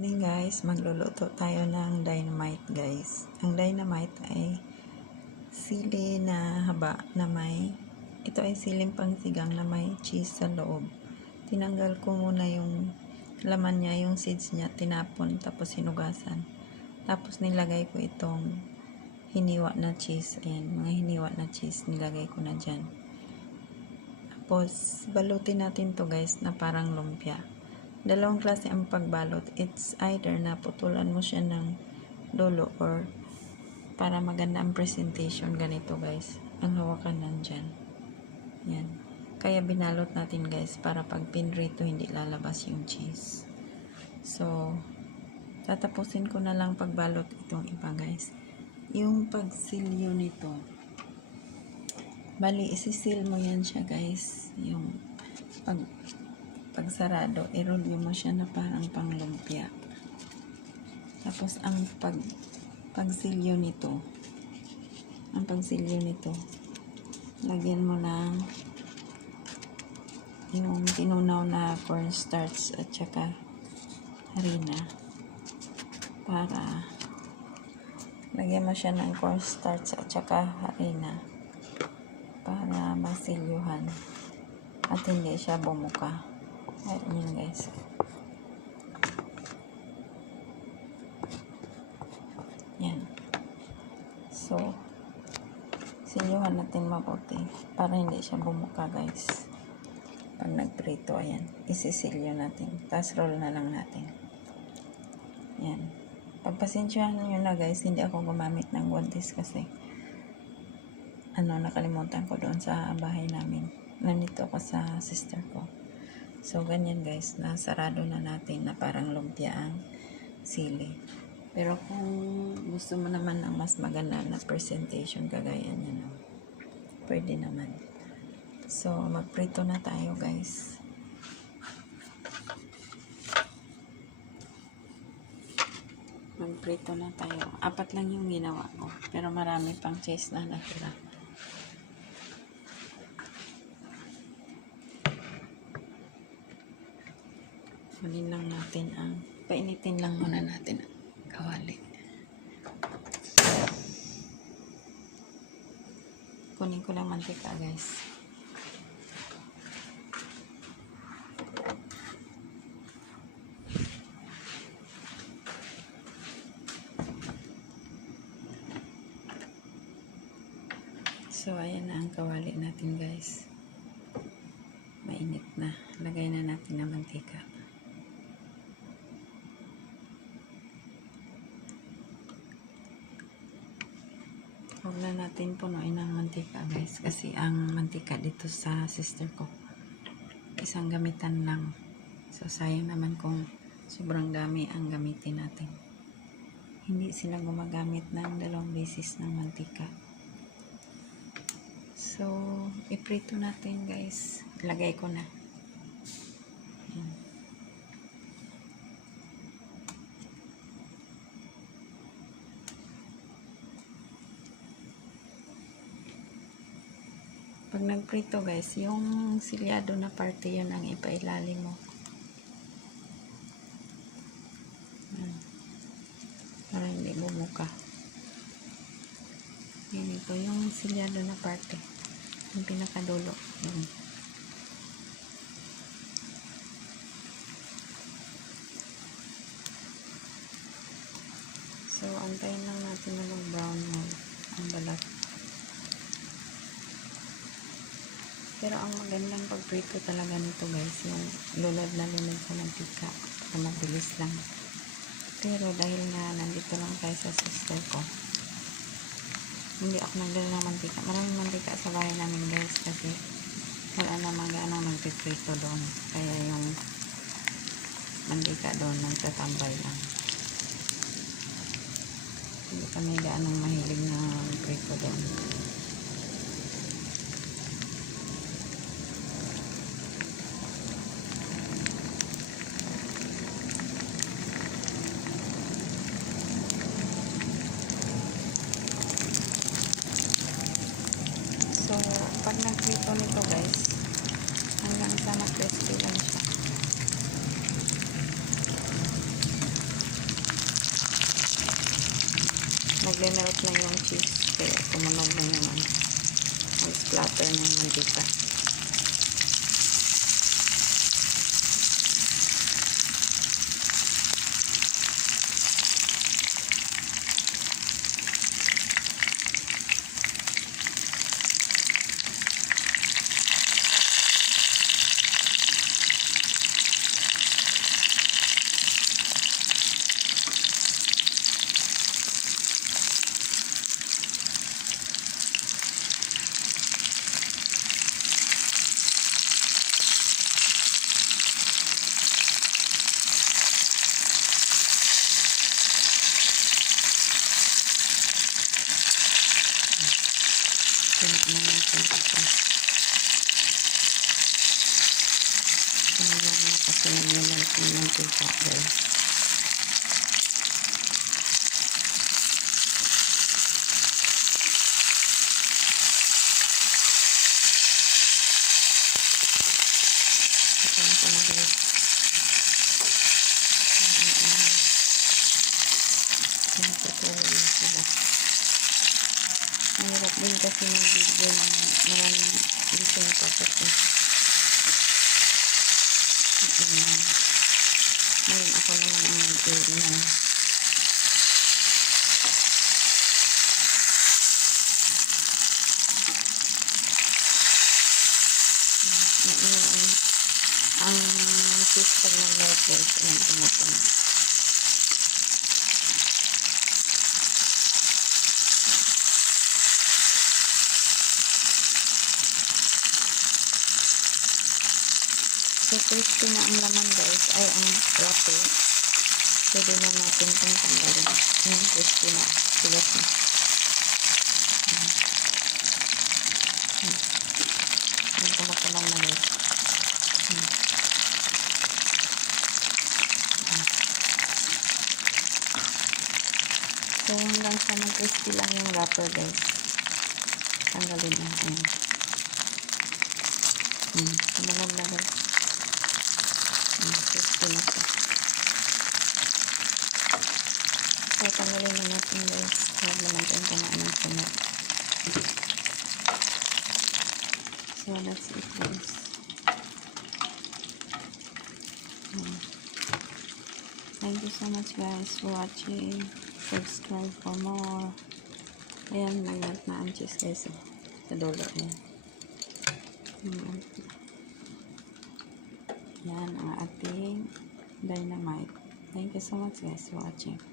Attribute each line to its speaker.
Speaker 1: Then guys, magluluto tayo ng dynamite guys. Ang dynamite ay sili na haba na may ito ay siling pangsigang na may cheese sa loob. Tinanggal ko muna yung laman niya, yung seeds niya, tinapon tapos hinugasan. Tapos nilagay ko itong hiniwa na cheese. Ayan, mga hiniwa na cheese nilagay ko na dyan. Tapos, balutin natin to guys na parang lumpia. Dalawang klase ang pagbalot. It's either na putulan mo siya ng dulo or para maganda ang presentation ganito guys. Ang hawakan nandyan. Yan. Kaya binalot natin guys para pag pinrito hindi lalabas yung cheese. So, tatapusin ko na lang pagbalot itong iba guys. Yung pagsilyo nito, bali isisil mo yan siya guys. Yung pag pagsarado, i-roll mo siya na parang panglumpia. Tapos ang pag pagsilyo nito, ang pagsilyo nito, lagyan mo ng yung tinunaw na cornstarch at saka harina para lagyan mo siya ng cornstarch at saka harina para masilyuhan at hindi siya bumuka. Ayan yun guys. Yan. So, silyuhan natin mabuti para hindi siya bumuka guys. Pag nagprito, ayan. Isisilyo natin. Tapos roll na lang natin. Yan. Pagpasensyahan nyo na guys, hindi ako gumamit ng guantes kasi ano, nakalimutan ko doon sa bahay namin. Nandito ako sa sister ko. So, ganyan guys, nasarado na natin na parang lumpia ang sili. Pero kung gusto mo naman ng mas maganda na presentation, kagaya niya, no, pwede naman. So, magprito na tayo guys. Magprito na tayo. Apat lang yung ginawa ko. Pero marami pang cheese na natira. Kunin lang natin ang painitin lang muna natin ang kawali. Kunin ko lang mantika guys. So, ayan na ang kawali natin guys. Mainit na. Lagay na natin ng mantika. Huwag na natin punuin ng mantika guys. Kasi ang mantika dito sa sister ko, isang gamitan lang. So, sayang naman kung sobrang dami ang gamitin natin. Hindi sila gumagamit ng dalawang beses ng mantika. So, iprito natin guys. Lagay ko na. Ayan. Pag nagprito guys, yung silyado na parte yun ang ipailalim mo. Para hindi bumuka. Yan ito, yung silyado na parte. Yung pinakadulo. Yan. So, antayin lang natin na mag-brown mo ang balat. Pero ang magandang pagprito talaga nito guys, yung lulod na lunod sa mantika para mabilis lang. Pero dahil nga nandito lang tayo sa sister ko, hindi ako nagdala ng mantika. Maraming mantika sa bahay namin guys kasi wala naman gaano nagpiprito doon. Kaya yung mantika doon nagtatambay lang. Hindi kami gaano mahilig na prito doon. ko nito guys. Hanggang sa ma-crispy lang siya. Naglimelt na yung cheese kaya tumunog na yung ano, mag-splatter ng mantika. Tingnan natin ito. Tumunog na kasi nagme-melt yung mantika guys. Ito na pala guys. Pinatutuloy na sila. Mahirap din kasi mag-video ng maraming different topic eh. Ayan. Ngayon ako naman ang nag-iingay. Ngayon ang sister ng guys ayan tumutunog. Crispy na ang laman guys, ay ang latte. Pwede na natin itong tanggalin. Ayan, crispy na. Silas na. Ayan. Tumutunog na guys. So, hanggang sa mag-crispy lang yung wrapper guys. Tanggalin na. Ayan. Ayan. Tumunog na guys. Hmm, crispy na siya. So, tanggalin na natin guys. Huwag naman tayong tamaan ng sunod. So, that's it guys. Hmm. Thank you so much guys for watching. Subscribe for more. Ayan, may melt na ang cheese guys. oh. Sa dulo. May melt na. Yan ang ating dynamite. Thank you so much guys for watching.